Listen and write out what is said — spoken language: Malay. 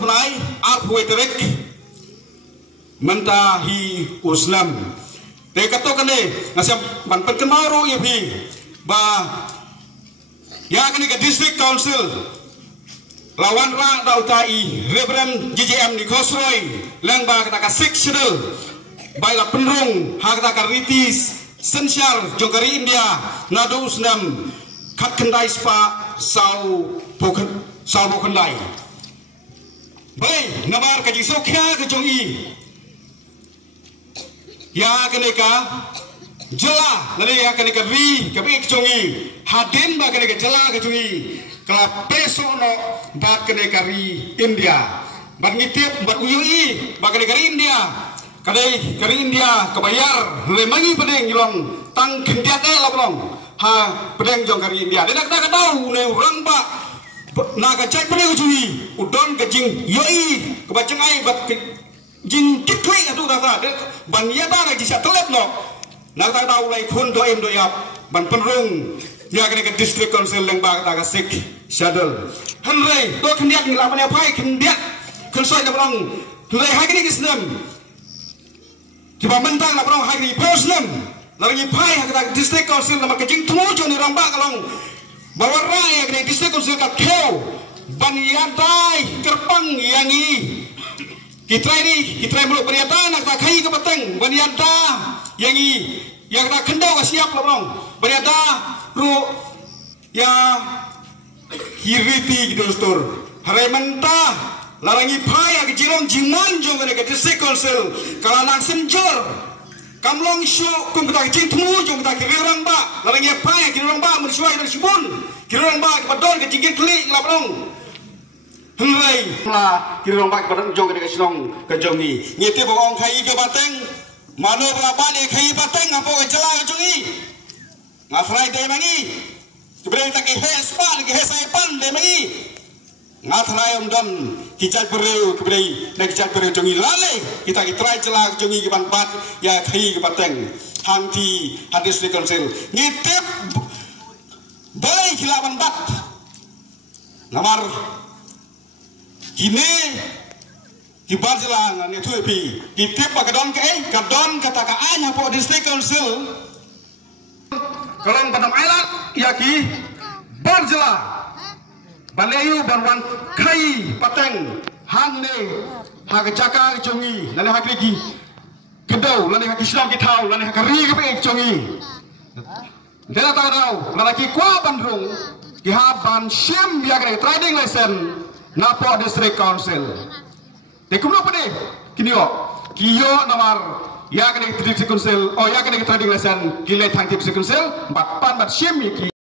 benai arhueterek mentahi usnam te kato kane ngasam ban perkemaro ibi ba ya kane ke district council lawan ra dautai Reverend JJM Nikosroy lang ba kata ka sectional bai la penrung ha kata ka ritis sensyar jongkari India nadu usnam kat kendai spa sau bokendai bai nabar ka jisok kya ke jongi ya keneka jela nari ya keneka ri kabe jongi hadin ba keneka jela ke jongi kala peso no ba keneka ri India bat ngitip bat uyui ba keneka ri India kadai kari India kebayar lemangi pedeng jolong tang kendiat lablong ha pedeng jong kari India denak tak tahu ne urang ba naga cai pedeng jongi udon kejing yoi kebaceng ai bat jing kitwi atu tata ban ya ta lagi sa telet no nak ta tahu lai khun do em do yap ban penrung ya kene ke district council leng ba ta ka sik shadul hanrei do kendiat ni la pan pai kendiat kensoi na brong hanrei ha kene kisnem kiba mentang la brong ha kene posnem lagi pai ha ka district council na makajing tumo jo ni ramba kalong bawa rai ya kene district council ka kheu ban ya dai kerpang yangi kita mulu beriatan nak tak kai ke peteng beriata yang tak kendau ke siap lah bang beriata ru ya hiriti gitu stor hari mentah larangi payah ke jirong jiman jong ke district council kalau nak senjor kamlong syu kum kita kecing temu jong kita kiri orang ba larangi payah kiri orang ba mensuai dari sibun kiri orang ba ke padon ke jingkir klik lah bang Henry lah kiri orang bak pada jong ke sinong ke jongi ngiti bong kai ke bateng mano berapa ni kai bateng apa ke celah ke jongi ngafrai de mangi sebenarnya tak ke span ke saipan de mangi ngafrai don kicat bereu keberai nak kicat bereu jongi lale kita try celah ke jongi ke bat ya kai ke bateng hanti hadis di council ngiti baik hilawan bat namar kini kibar jelang ni tu pi kitip kadon kata ka anya po district council kalau padam ailat yaki bar jelang balayu barwan kai pateng hanne ha ke caka jongi lane ha kriki kedau lane ha kislam ki thau lane ha kari ke pe jongi dela ta dau laki kwa bandrung ki ha ban sim ya ke trading license Napo district council. Dekumno pade kinio kiyo namar ya kene district council oh ya kene trading lesson gile thang district council 4 pan bat sim